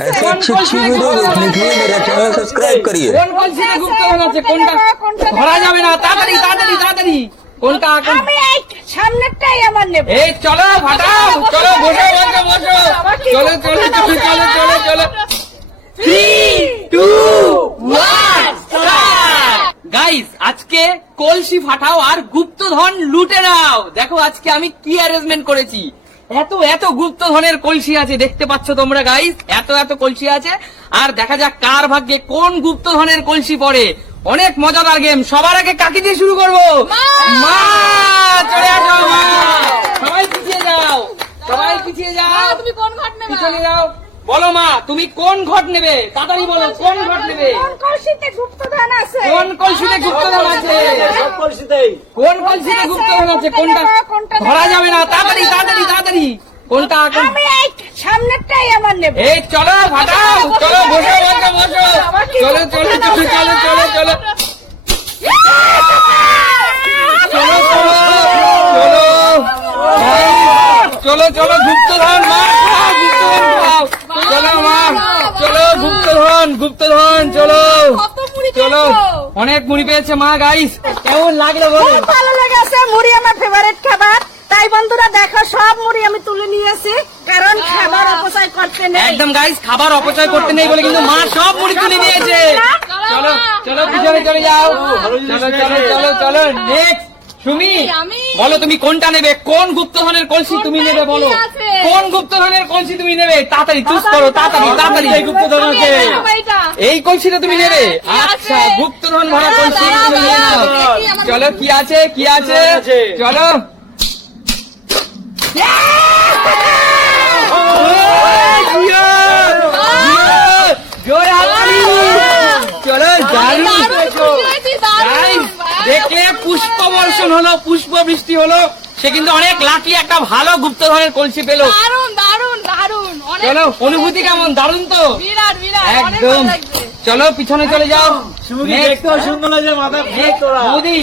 আছে ऐसे अच्छी वीडियो देखने के लिए मेरा चैनल सब्सक्राइब करिए। কোন কলসিতে গুপ্তধন আছে কোনটা ধরা যাবে না, তাড়াতাড়ি তাড়াতাড়ি তাড়াতাড়ি কোনটা আমি এই সামনেরটাই আমার নেব। এই চলো ফাটাও, চলো বসো বসো বসো, চলো চলো চলো চলো চলো চলো 3 2 1 স্টার্ট। গাইস আজকে কলসি ফাটাও আর গুপ্তধন লুটে নাও। দেখো আজকে আমি কি অ্যারেঞ্জমেন্ট করেছি। এত এত গুপ্তধনের কলসি আছে, দেখতে পাচ্ছ তোমরা গাইস, এত এত কলসি আছে। আর দেখা যাক কার ভাগ্যে কোন গুপ্তধনের কলসি পড়ে। অনেক মজাদার গেম। সবার আগে কাকে দিয়ে শুরু করবো? মা চলে আসো মা, সবাই পিছিয়ে যাও, সবাই পিছিয়ে যাও, তুমি কোন ঘট নেবে? পিছনে যাও। বলো মা তুমি কোন ঘট নেবে, তাড়াতাড়ি বলো কোন ঘট নেবে। কোন কলসিতে গুপ্তধন আছে? কোন কলসিতে গুপ্তধন আছে? কোন কলসিতে গুপ্তধন আছে কোনটা ধরা যাবে না, তাড়াতাড়ি তাড়াতাড়ি তাড়াতাড়ি কোনটা আমি এই সামনেরটাই আমার নেব। এই চলো ফাটাও, চলো বসো বসো বসো, চলো চলো চলো চলো চলো চলো চলো চলো চলো গুপ্তধন মা খাও, গুপ্তধন খাও, চলো মা চলো গুপ্তধন গুপ্তধন চলো চলো। অনেক মুড়ি পেয়েছে মা। গাইস কেমন লাগলো বলো? খুব ভালো লেগেছে, মুড়ি আমার ফেভারিট খাবার। তাই বন্ধুরা দেখো সব মুড়ি আমি তুলে নিয়েছি, কারণ খাবার অপচয় করতে নেই। একদম গাইস খাবার অপচয় করতে নেই বলে কিন্তু মা সব মুড়ি তুলে নিয়েছে। চলো চলো পিছনে চলে যাও, চলো চলো চলো চলো নেক্সট। সুমি বলো তুমি কোনটা নেবে, কোন গুপ্তধনের কলসি তুমি নেবে বলো, কোন গুপ্তধনের কলসি তুমি নেবে, তাড়াতাড়ি চুজ করো, তাড়াতাড়ি তাড়াতাড়ি। এই গুপ্তধন আছে, এই কলসিটা তুমি নেবে। আচ্ছা গুপ্তধন ভরা কলসি তুমি নিয়ে নাও। চলো কি আছে কি আছে চলো। চলো দেখে পুষ্প বর্ষণ হলো, পুষ্প বৃষ্টি হলো। সে কিন্তু অনেক লাকি, একটা ভালো গুপ্তধনের কলসি পেলো। দারুন দারুন দারুন, অনেক চলো অনুভূতি কেমন? দারুন তো বিরাট বিরাট, অনেক একদম। ভালো লাগছে। চলো পিছনে চলে যাও। মোদি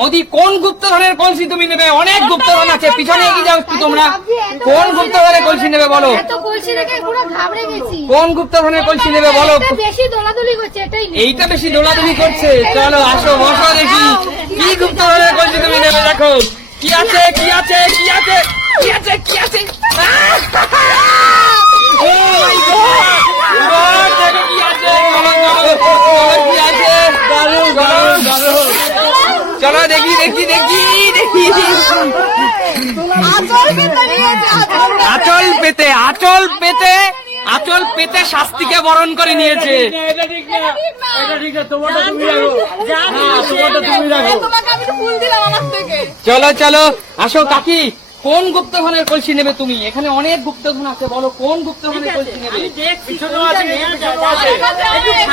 মোদি কোন গুপ্তধনের কলসি তুমি নেবে? অনেক গুপ্তধন আছে, পিছনে এগিয়ে যাও একটু তোমরা। কোন গুপ্তধনের কলসি নেবে বলো, এত কলসি দেখে পুরো ঘাবড়ে গেছি। কোন গুপ্তধনের কলসি নেবে বলো। এটা বেশি দোলাদুলি করছে, এটাই নেই। এইটা বেশি দৌড়াদৌড়ি করছে। চলো আসো বসো দেখি কি গুপ্তধনের কলসি তুমি নেবে। দেখো কি আছে কি আছে কি আছে কি আছে কি আছে। Oh my God! God, দেখো কি আছে। চলো, চলো, চলো, কি আছে। চলো, চলো দেখি দেখি দেখি দেখি। আঁচল পেতে আঁচল পেতে আঁচল পেতে শাস্তিকে বরণ করে নিয়েছে। তোমাকে আমি তো ফুল দিলাম আমার থেকে। চলো চলো আসো কাকি, কোন গুপ্তধনের কলসি নেবে তুমি? এখানে অনেক গুপ্তধন আছে, বলো কোন গুপ্তধনের কলসি নেবে।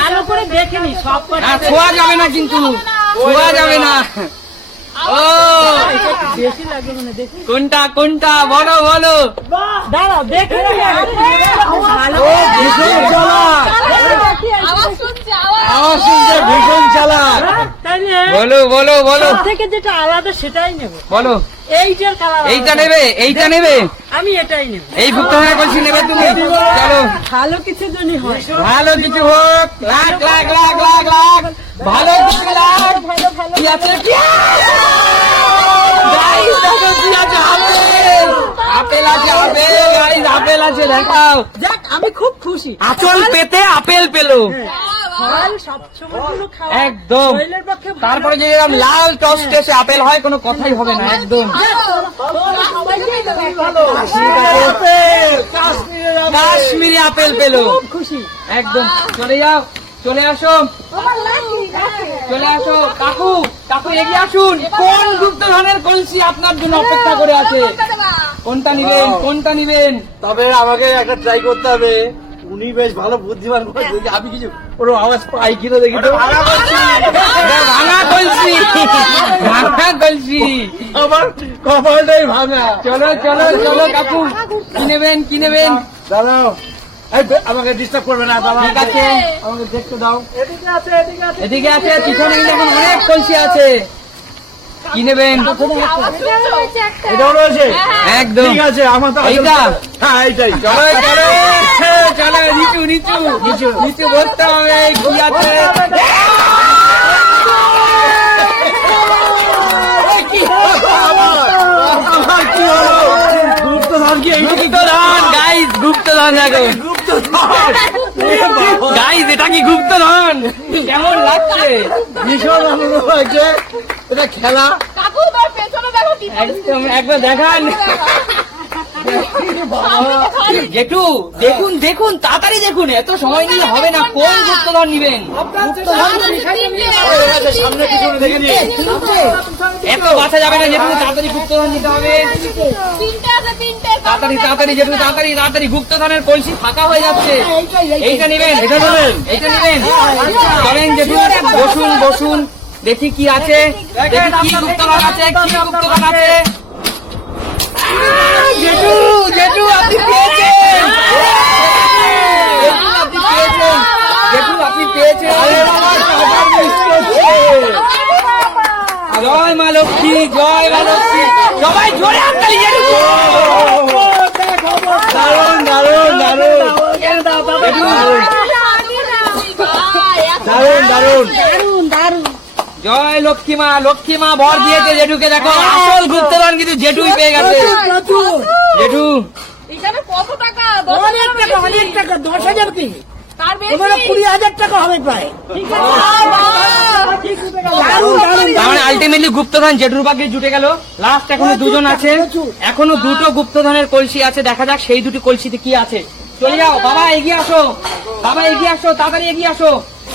ভালো করে দেখে নি সব। না ছোঁয়া যাবে না কিন্তু, ছোঁয়া যাবে না। ও বেশি লাগে মানে দেখি। কোনটা কোনটা বলো বলো। দাঁড়াও দেখে ভালো। আওয়াজ শুনছে, আওয়াজ। আওয়াজ শুনছে, ভীষণ চালাক। বলো বলো বলো থেকে যেটা আলাদা সেটাই নেব। বলো এইটার কালার এইটা নেবে, এইটা নেবে, আমি এটাই নেব। এই গুপ্তধনের কলসি নেবে তুমি। চলো ভালো কিছু যদি হয়, ভালো কিছু হোক, লাখ লাখ লাখ লাখ লাখ ভালো কিছু লাখ। ভালো ভালো কি আছে Guys, দেখো কি আছে। আপেল আপেল আছে, আপেল গাইস আপেল আছে দেখাও। যাক আমি খুব খুশি। আঁচল পেতে আপেল পেলো ফল সবসময়গুলো খাওয়া একদম। শরীরের পক্ষে ভালো। তারপরে যে এরকম লাল টসটে সে আপেল হয়, কোনো কথাই হবে না একদম। সবাইকেই দেবে। কাশ্মীরি আপেল পেলো খুব খুশি। একদম। চলে যাও, চলে আসো, আমার লাকি চলে আসো। কাকু কাকু এগিয়ে আসুন। কোন গুপ্তধনের কলসি আপনার জন্য অপেক্ষা করে আছে? কোনটা নিবেন কোনটা নিবেন? তবে আমাকে একটা ট্রাই করতে হবে। উনি বেশ ভালো বুদ্ধিমান, আমি কিছু ওর আওয়াজ পাই কিনা দেখি তো। ভাঙা কলসি, ভাঙা কলসি। আমার কপালটাই ভাঙা। চলো চলো চলো কাকু, কি নেবেন কি নেবেন? দাঁড়াও, আমাকে ডিস্টার্ব করবে না দাদা। ঠিক আছে আমাকে দেখতে দাও। এদিকে আছে এদিকে আছে। এদিকে আছে, পিছনে কিন্তু এখন অনেক কলসি আছে। কি নেবেন? এটাও রয়েছে। একদম ঠিক আছে, আমার তো এইটা? হ্যাঁ এইটাই। চলো চলো চলো চলো নিচু নিচু নিচু নিচু বসতে হবে কি আছে আমার কি হলো? গুপ্তধন কি এইটা? গুপ্তধন গাইস গুপ্তধন দেখো গাইস এটা কি গুপ্তধন কেমন লাগছে ভীষণ আনন্দ হয়েছে। এটা খেলা। কাকু তোর পেছনে দেখো কি একদম একবার দেখান জেঠু দেখুন দেখুন তাড়াতাড়ি দেখুন এত সময় নিলে হবে না কোন গুপ্তধন নিবেন সামনে পিছনে দেখে নিয়ে এত বাঁচা যাবে না জেঠু তাড়াতাড়ি গুপ্তধন নিতে হবে তিনটে আছে তিনটে তাড়াতাড়ি তাড়াতাড়ি জেঠু তাড়াতাড়ি তাড়াতাড়ি গুপ্তধনের কলসি ফাঁকা হয়ে যাচ্ছে এইটা নিবেন এটা নেবেন এইটা নিবেন চলেন জেঠু বসুন বসুন দেখি কি আছে দেখি কি গুপ্তধন আছে কি গুপ্তধন আছে জেঠু জেঠু আপনি পেয়েছেন জেঠু আপনি পেয়েছেন জেঠু আপনি পেয়েছেন জয় মা লক্ষ্মী জয় মা লক্ষ্মী সবাই জোরে হাততালি জেঠু দারুণ দারুণ দারুণ দারুণ দারুণ। জয় লক্ষ্মী মা ভর দিয়েছে জেঠুকে দেখো আসল গুপ্তধন কিন্তু জেঠুই পেয়ে গেছে জেঠু এখানে কত টাকা অনেক টাকা, অনেক টাকা, 10,000 কি? তার বেশি তোমার 20,000 টাকা হবে প্রায়। দারুণ, দারুণ, তার মানে আলটিমেটলি গুপ্তধন জেঠুর ভাগ্যে জুটে গেল লাস্ট এখনো দুজন আছে এখনো দুটো গুপ্তধনের কলসি আছে দেখা যাক সেই দুটি কলসিতে কি আছে চলে যাও বাবা এগিয়ে আসো তাড়াতাড়ি এগিয়ে আসো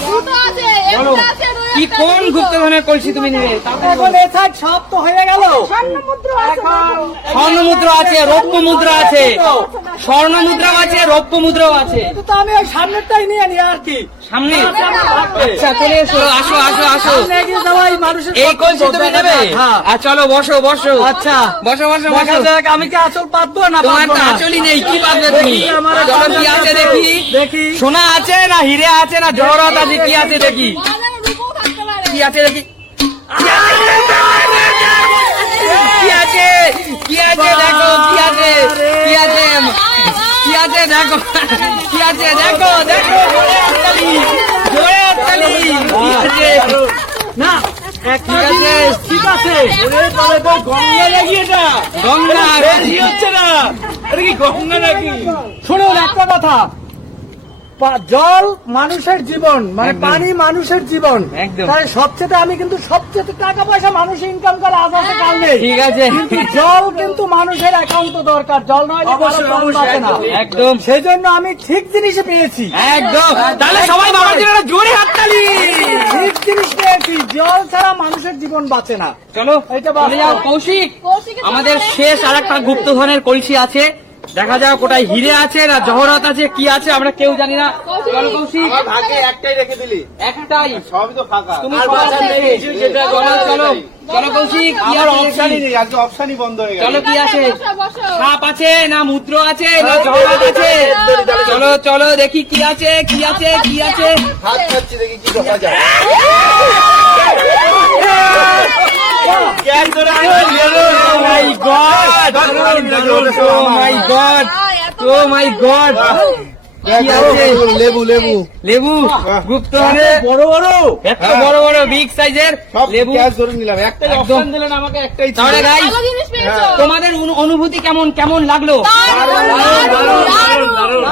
দুটো আছে বলো একটা আছে কি কোন গুপ্তধনের কলসি তুমি নেবে তাড়াতাড়ি বলো। সব তো হয়ে গেল। স্বর্ণ মুদ্রা আছে রৌপ্য মুদ্রা আছে স্বর্ণ মুদ্রাও আছে রৌপ্য মুদ্রাও আছে তো আমি ওই সামনেরটাই নিয়ে নি আর কি। সামনে আচ্ছা চলে এসো আসো আসো আসো এগিয়ে যাওয়াই মানুষের এই কলসি তুমি নেবে হ্যাঁ। আর চলো বসো বসো আচ্ছা বসো বসো দেখা বসো যাক আমি কি আসল পাবো না তোমার পাবো তো না। আঁচলই নেই কি পাবে তুমি দেখি আমার চলো কি আছে দেখি দেখি। সোনা আছে না হিরে আছে না জহরত আছে কি আছে দেখি বাজারে রূপও থাকতে পারে কি আছে দেখি কি আছে কি আছে দেখো কি আছে কি আছে কি আছে দেখো কি আছে দেখো দেখো জোরে হাততালি কি আছে না কি আছে ঠিক আছে। ওরে তবে তো গঙ্গা নাকি এটা? গঙ্গা কি হচ্ছে না? এটা কি গঙ্গা নাকি? শুনুন একটা কথা, জল মানুষের জীবন, মানে একদম। পানি মানুষের জীবন। একদম। তাই সবচেয়ে আমি কিন্তু সবচেয়ে টাকা পয়সা মানুষ ইনকাম করে আজ আছে কাল নেই। ঠিক আছে কিন্তু জল কিন্তু মানুষের একান্ত দরকার। জল নয় একদম সেই জন্য আমি ঠিক জিনিসে পেয়েছি। একদম তাহলে সবাই বাবার জন্য একটা জোরে হাততালি ঠিক জিনিস পেয়েছি। জল ছাড়া মানুষের জীবন বাঁচে না। চলো এইটা চলে যাও বাস্তব। কৌশিক কৌশিকের আমাদের শেষ আর একটা গুপ্তধনের কলসি আছে দেখা যাক কোথায় হিরে আছে না জহরত আছে কি আছে আমরা কেউ জানি না চলো কৌশিক ভাগে একটাই রেখে দিলি, একটাই সবই তো ফাঁকা। তুমি আর সবার বাঁচার নেই, থেকে। যেটা চলো বাঁচার চলো নেই। চলো কৌশিক কি আমার আছে অপশানই দেখি। নেই, আজকে অপশানই বন্ধ হয়ে গেল। চলো কি আছে বসো বসো সাপ আছে না মুদ্র আছে না জহরত আছে চলো চলো দেখি কি আছে কি আছে কি আছে হাত খাচ্ছি দেখি কি দেখা যায়। ক্যাচ ধরে Oh my God! Oh my God! Oh my God! কি আছে? লেবু লেবু লেবু গুপ্তধনের বড় বড় এত বড় বড় বিগ সাইজের সব লেবু ক্যাচ ধরে নিলাম, একটাই একদম। অপশন দিলেন আমাকে, একটাই ছিল। তাহলে গাইস ভালো জিনিস পেয়েছো তোমাদের অনুভূতি কেমন কেমন লাগলো দারুণ, দারুণ, দারুণ।